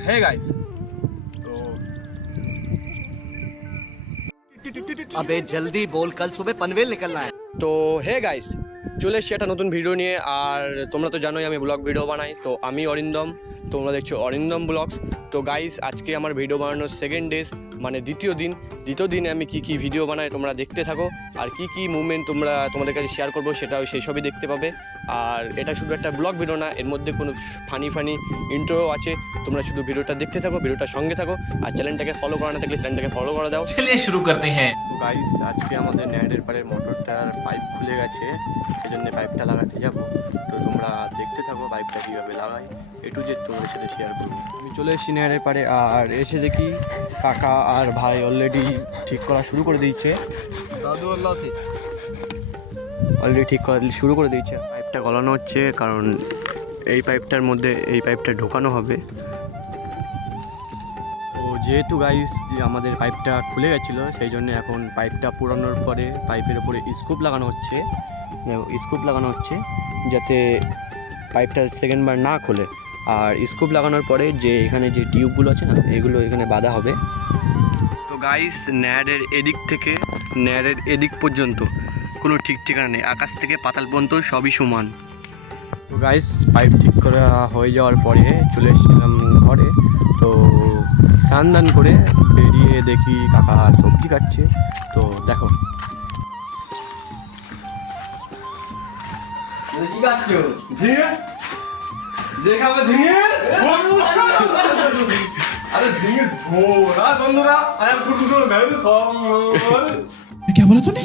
Hey guys तो अबे जल्दी बोल, कल सुबह पनवेल निकलना है। তো হে গাইস চলে এসেছি একটা নতুন ভিডিও নিয়ে। আর তোমরা তো জানোই আমি ব্লগ ভিডিও বানাই, তো আমি অরিন্দম, তোমরা দেখছো অরিন্দম ব্লগস। তো গাইস আজকে আমার ভিডিও বানানোর সেকেন্ড ডেজ, মানে দ্বিতীয় দিনে আমি কি ভিডিও বানাই তোমরা দেখতে থাকো। আর কি মুভমেন্ট তোমাদের কাছে শেয়ার করবো সেটাও সেই সবই দেখতে পাবে। আর এটা শুধু একটা ব্লগ ভিডিও না, এর মধ্যে কোনো ফানি ইন্ট্রো আছে। তোমরা শুধু ভিডিওটা দেখতে থাকো, ভিডিওটার সঙ্গে থাকো। আর চ্যানেলটাকে ফলো করা না থাকলে চ্যানেলটাকে ফলো করে দাও। चलिए शुरू करते हैं। তো গাইস আজকে আমাদের ন্যাডের পাড়ে মোটরটার পাইপ খুলে গেছে, সেই জন্য পাইপটা লাগাতে যাব। তো তোমরা দেখতে থাকো পাইপটা কীভাবে লাগাই, একটু যে তোমাদের সাথে শেয়ার করবো। আমি চলে এসেছি ন্যাডের পাড়ে, আর এসে দেখি কাকা আর ভাই অলরেডি ঠিক করা শুরু করে দিয়েছে। দাদু অলরেডি ঠিক করা শুরু করে দিয়েছে। পাইপটা গলানো হচ্ছে, কারণ এই পাইপটার মধ্যে এই পাইপটা ঢোকানো হবে। তো যেহেতু গাইস যে আমাদের পাইপটা খুলে গেছিলো, সেই জন্য এখন পাইপটা পুরানোর পরে পাইপের উপরে স্কুপ লাগানো হচ্ছে। স্কুপ লাগানো হচ্ছে যাতে পাইপটা সেকেন্ডবার না খোলে। আর স্কুপ লাগানোর পরে যে এখানে যে টিউবগুলো আছে না, এগুলো এখানে বাঁধা হবে। তো গাইস ন্যাডের এদিক থেকে ন্যাডের এদিক পর্যন্ত কোনো ঠিক ঠিকানা নেই, আকাশ থেকে পাতাল পর্যন্ত সবই সমান। তো গাইস পাইপ ঠিক করা হয়ে যাওয়ার পরে চলে এসেছিলাম ঘরে। তো স্নান দান করে বেরিয়ে দেখি কাকা সবজি কাটছে। তো দেখো কি কাটছো? ঝিঙে যে খাবে ঝিঙে আরে ঝিঙে ঝোড়া বন্ধুরা আরে ফুটফুট মেরে সব क्या बोला तूने?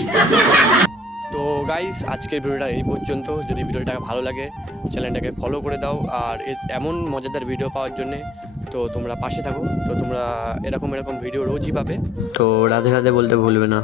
তো গাইস আজকের ভিডিওটা এই পর্যন্ত। যদি ভিডিওটা ভালো লাগে চ্যানেলটাকে ফলো করে দাও। আর এমন মজাদার ভিডিও পাওয়ার জন্যে তো তোমরা পাশে থাকো। তো তোমরা এরকম ভিডিও রোজই পাবে। তো রাধে রাধে বলতে ভুলবে না।